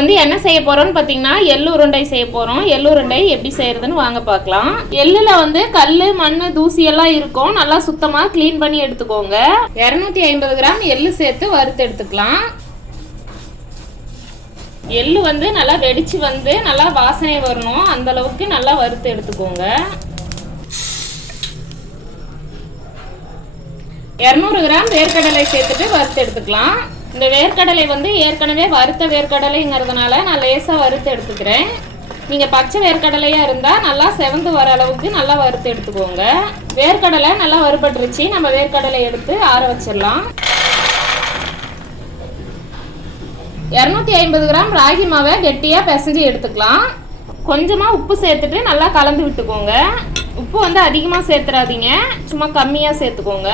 வந்து என்ன செய்ய போறோம்னு பார்த்தீங்கன்னா எள்ளு உருண்டை செய்ய போறோம். எள்ளு உருண்டை எப்படி செய்யறதுன்னு வாங்க பார்க்கலாம். எள்ளுல வந்து கல், மண், தூசி எல்லாம் இருக்கும். நல்லா சுத்தமா க்ளீன் பண்ணி எடுத்துக்கோங்க. 250 கிராம் எள்ளு சேர்த்து வறுத்து எடுத்துக்கலாம். எள்ளு வந்து நல்லா வெடிச்சு வந்து நல்லா வாசனை வரணும். அந்த அளவுக்கு நல்லா வறுத்து எடுத்துக்கோங்க. 200 கிராம் வேர்க்கடலை சேர்த்துட்டு வறுத்து எடுத்துக்கலாம். இந்த வேர்க்கடலை வந்து ஏற்கனவே வறுத்த வேர்க்கடலைங்கிறதுனால நான் லேசாக வறுத்து எடுத்துக்கிறேன். நீங்கள் பச்சை வேர்க்கடலையாக இருந்தால் நல்லா செவந்து வர அளவுக்கு நல்லா வறுத்து எடுத்துக்கோங்க. வேர்க்கடலை நல்லா வறுபட்டுருச்சு. நம்ம வேர்க்கடலை எடுத்து ஆற வச்சிடலாம். 250 கிராம் ராகி மாவை கெட்டியாக பிசைஞ்சு எடுத்துக்கலாம். கொஞ்சமாக உப்பு சேர்த்துட்டு நல்லா கலந்து விட்டுக்கோங்க. உப்பு வந்து அதிகமாக சேர்த்துறாதீங்க, சும்மா கம்மியாக சேர்த்துக்கோங்க.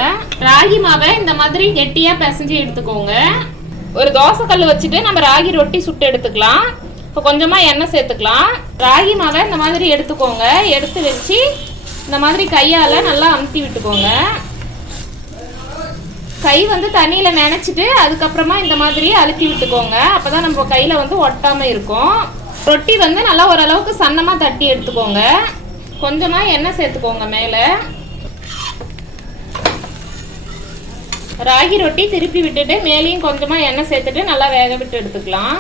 ராகி மாவை இந்த மாதிரி கெட்டியாக பிசைஞ்சு எடுத்துக்கோங்க. ஒரு தோசைக்கல் வச்சுட்டு நம்ம ராகி ரொட்டி சுட்டு எடுத்துக்கலாம். இப்போ கொஞ்சமாக எண்ணெய் சேர்த்துக்கலாம். ராகி மாவை இந்த மாதிரி எடுத்துக்கோங்க. எடுத்து வச்சு இந்த மாதிரி கையால் நல்லா அமுத்தி விட்டுக்கோங்க. கை வந்து தண்ணியில் நினச்சிட்டு அதுக்கப்புறமா இந்த மாதிரி அழுத்தி விட்டுக்கோங்க. அப்போ தான் நம்ம கையில் வந்து ஒட்டாமல் இருக்கும். ரொட்டி வந்து நல்லா ஓரளவுக்கு சன்னமாக தட்டி எடுத்துக்கோங்க. கொஞ்சமாக எண்ணெய் சேர்த்துக்கோங்க. மேலே ராகி ரொட்டி திருப்பி விட்டுட்டு மேலேயும் கொஞ்சமாக எண்ணெய் சேர்த்துட்டு நல்லா வேக விட்டு எடுத்துக்கலாம்.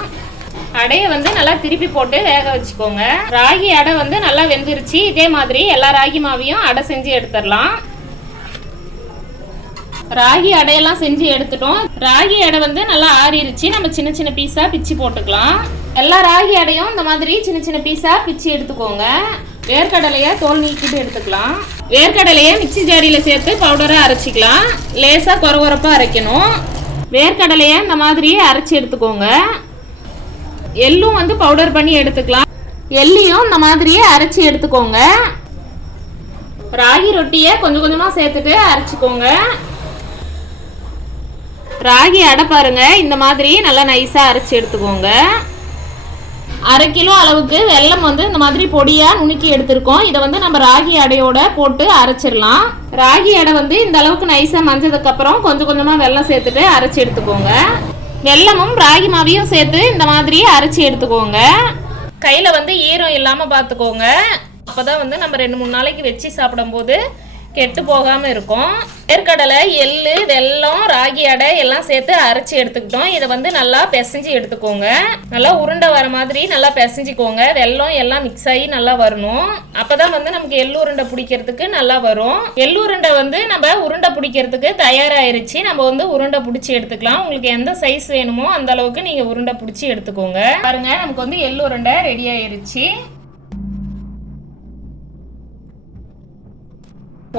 அடையை வந்து நல்லா திருப்பி போட்டு வேக வச்சுக்கோங்க. ராகி அடை வந்து நல்லா வெந்துருச்சு. இதே மாதிரி எல்லா ராகி மாவையும் அடை செஞ்சு எடுத்துடலாம். ராகி அடையெல்லாம் செஞ்சு எடுத்துட்டோம். ராகி அடை வந்து நல்லா ஆறிடுச்சு. நம்ம சின்ன சின்ன பீஸாக பிச்சு போட்டுக்கலாம். எல்லா ராகி அடையும் இந்த மாதிரி சின்ன சின்ன பீஸாக பிச்சு எடுத்துக்கோங்க. வேர்க்கடலையை தோல் நீக்கிட்டு எடுத்துக்கலாம். வேர்க்கடலையை மிக்சி ஜாரியில் சேர்த்து பவுடராக அரைச்சிக்கலாம். லேசாக கொரகொரப்பாக அரைக்கணும். வேர்க்கடலையை இந்த மாதிரி அரைச்சி எடுத்துக்கோங்க. எள்ளும் வந்து பவுடர் பண்ணி எடுத்துக்கலாம். எள்ளையும் இந்த மாதிரியே அரைச்சி எடுத்துக்கோங்க. ராகி ரொட்டியை கொஞ்சம் கொஞ்சமாக சேர்த்துட்டு அரைச்சிக்கோங்க. ராகி அடை பாருங்க, இந்த மாதிரி நல்லா நைஸாக அரைச்சி எடுத்துக்கோங்க. 1/2 கிலோ அளவுக்கு வெல்லம் வந்து இந்த மாதிரி பொடியாக நுணுக்கி எடுத்துருக்கோம். இதை வந்து நம்ம ராகி அடையோட போட்டு அரைச்சிடலாம். ராகி அடை வந்து இந்த அளவுக்கு நைஸாக மஞ்சதுக்கப்புறம் கொஞ்சம் கொஞ்சமாக வெல்லம் சேர்த்துட்டு அரைச்சி எடுத்துக்கோங்க. வெல்லமும் ராகி மாவையும் சேர்த்து இந்த மாதிரி அரைச்சி எடுத்துக்கோங்க. கையில் வந்து ஈரம் இல்லாமல் பார்த்துக்கோங்க. அப்போ தான் வந்து நம்ம 2-3 நாளைக்கு வச்சு சாப்பிடும்போது கெட்டு போகாமல் இருக்கும். வேர்க்கடலை, எள்ளு, வெல்லம், ராகி அடை எல்லாம் சேர்த்து அரைச்சி எடுத்துக்கிட்டோம். இதை வந்து நல்லா பிசைஞ்சு எடுத்துக்கோங்க. நல்லா உருண்டை வர மாதிரி நல்லா பிசைஞ்சிக்கோங்க. வெல்லம் எல்லாம் மிக்ஸ் ஆகி நல்லா வரணும். அப்போ தான் வந்து நமக்கு எள்ளு உருண்டை பிடிக்கிறதுக்கு நல்லா வரும். எள்ளு உருண்டை வந்து நம்ம உருண்டை பிடிக்கிறதுக்கு தயாராகிருச்சு. நம்ம வந்து உருண்டை பிடிச்சி எடுத்துக்கலாம். உங்களுக்கு எந்த சைஸ் வேணுமோ அந்த அளவுக்கு நீங்கள் உருண்டை பிடிச்சி எடுத்துக்கோங்க. பாருங்க, நமக்கு வந்து எள்ளு உருண்டை ரெடி ஆயிருச்சு.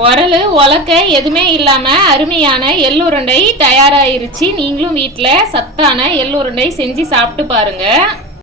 உரல், உலக்க எதுவுமே இல்லாமல் அருமையான எள்ளுருண்டை தயாராகிருச்சு. நீங்களும் வீட்டில் சத்தான எள்ளுருண்டை செஞ்சு சாப்பிட்டு பாருங்கள்.